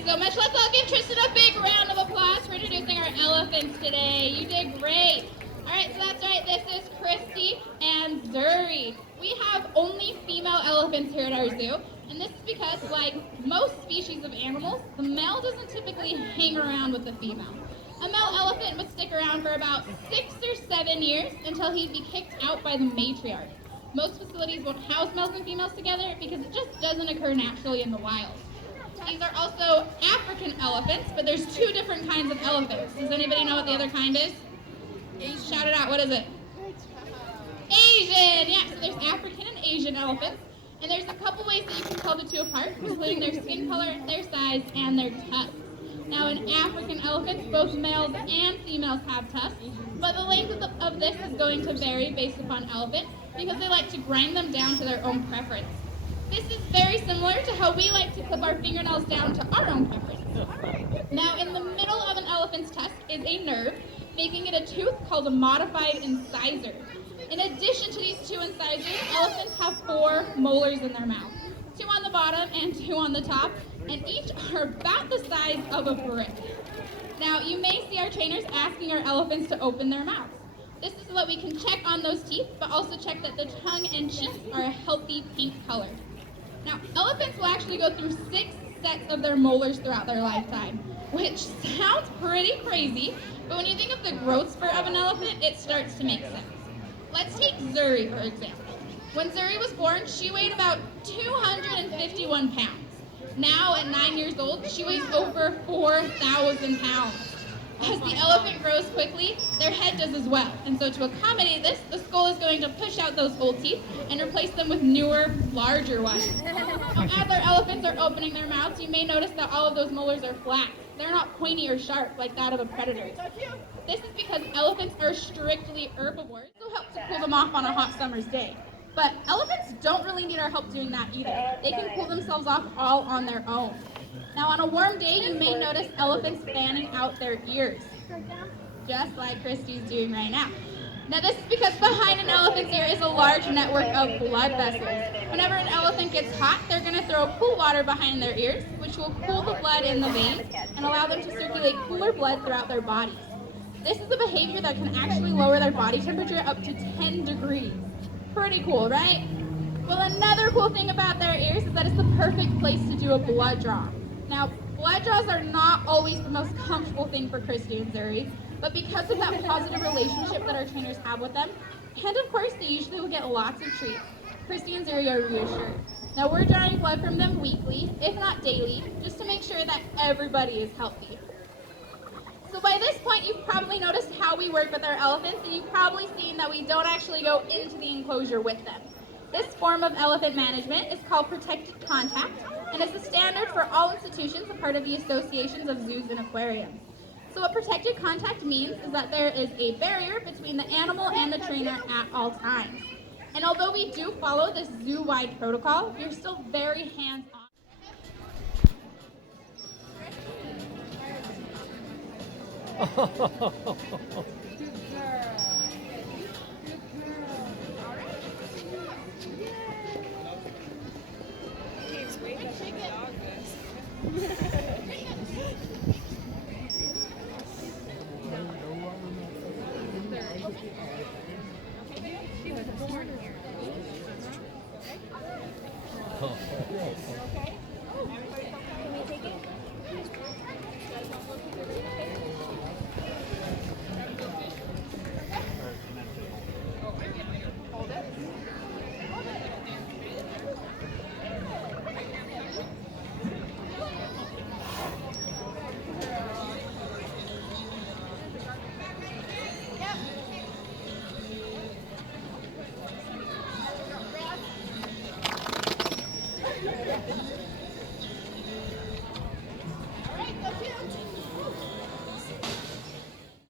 guys so much. Let's all give Tristan a big round of applause for introducing our elephants today. You did great. All right, so that's right. This is Christy and Zuri. We have only female elephants here at our zoo, and this is because, like most species of animals, the male doesn't typically hang around with the female. A male elephant would stick around for about 6 or 7 years until he'd be kicked out by the matriarch. Most facilities won't house males and females together because it just doesn't occur naturally in the wild. These are also African elephants, but there's 2 different kinds of elephants. Does anybody know what the other kind is? Shout it out, what is it? Asian! Yeah, so there's African and Asian elephants. And there's a couple ways that you can tell the 2 apart, including their skin color, their size, and their tusks. Now in African elephants, both males and females have tusks, but the length of this is going to vary based upon elephant because they like to grind them down to their own preference. This is very similar to how we like to clip our fingernails down to our own preference. Now in the middle of an elephant's tusk is a nerve, making it a tooth called a modified incisor. In addition to these 2 incisors, elephants have 4 molars in their mouth, 2 on the bottom and 2 on the top, and each are about the size of a brick. Now, you may see our trainers asking our elephants to open their mouths. This is so that we can check on those teeth, but also check that the tongue and cheeks are a healthy pink color. Now, elephants will actually go through 6 sets of their molars throughout their lifetime, which sounds pretty crazy, but when you think of the growth spurt of an elephant, it starts to make sense. Let's take Zuri, for example. When Zuri was born, she weighed about 251 pounds. Now, at 9 years old, she weighs over 4,000 pounds. As the elephant grows quickly, their head does as well. And so to accommodate this, the skull is going to push out those old teeth and replace them with newer, larger ones. Now, as our elephants are opening their mouths, you may notice that all of those molars are flat. They're not pointy or sharp like that of a predator. This is because elephants are strictly herbivores. This will help to cool them off on a hot summer's day. But elephants don't really need our help doing that either. They can cool themselves off all on their own. Now on a warm day, you may notice elephants fanning out their ears, just like Christy's doing right now. Now this is because behind an elephant's ear is a large network of blood vessels. Whenever an elephant gets hot, they're going to throw cool water behind their ears, which will cool the blood in the veins and allow them to circulate cooler blood throughout their bodies. This is a behavior that can actually lower their body temperature up to 10 degrees. Pretty cool, right? Well, another cool thing about their ears is that it's the perfect place to do a blood draw. Now, blood draws are not always the most comfortable thing for Christy and Zuri, but because of that positive relationship that our trainers have with them, and of course, they usually will get lots of treats, Christy and Zuri are reassured. Now, we're drawing blood from them weekly, if not daily, just to make sure that everybody is healthy. So by this point, you've probably noticed how we work with our elephants, and you've probably seen that we don't actually go into the enclosure with them. This form of elephant management is called protected contact, and is the standard for all institutions, a part of the associations of zoos and aquariums. So what protected contact means is that there is a barrier between the animal and the trainer at all times. And although we do follow this zoo-wide protocol, we're still very hands-on. Good girl. Good girl. All right. Yay. He's waiting for the dog this.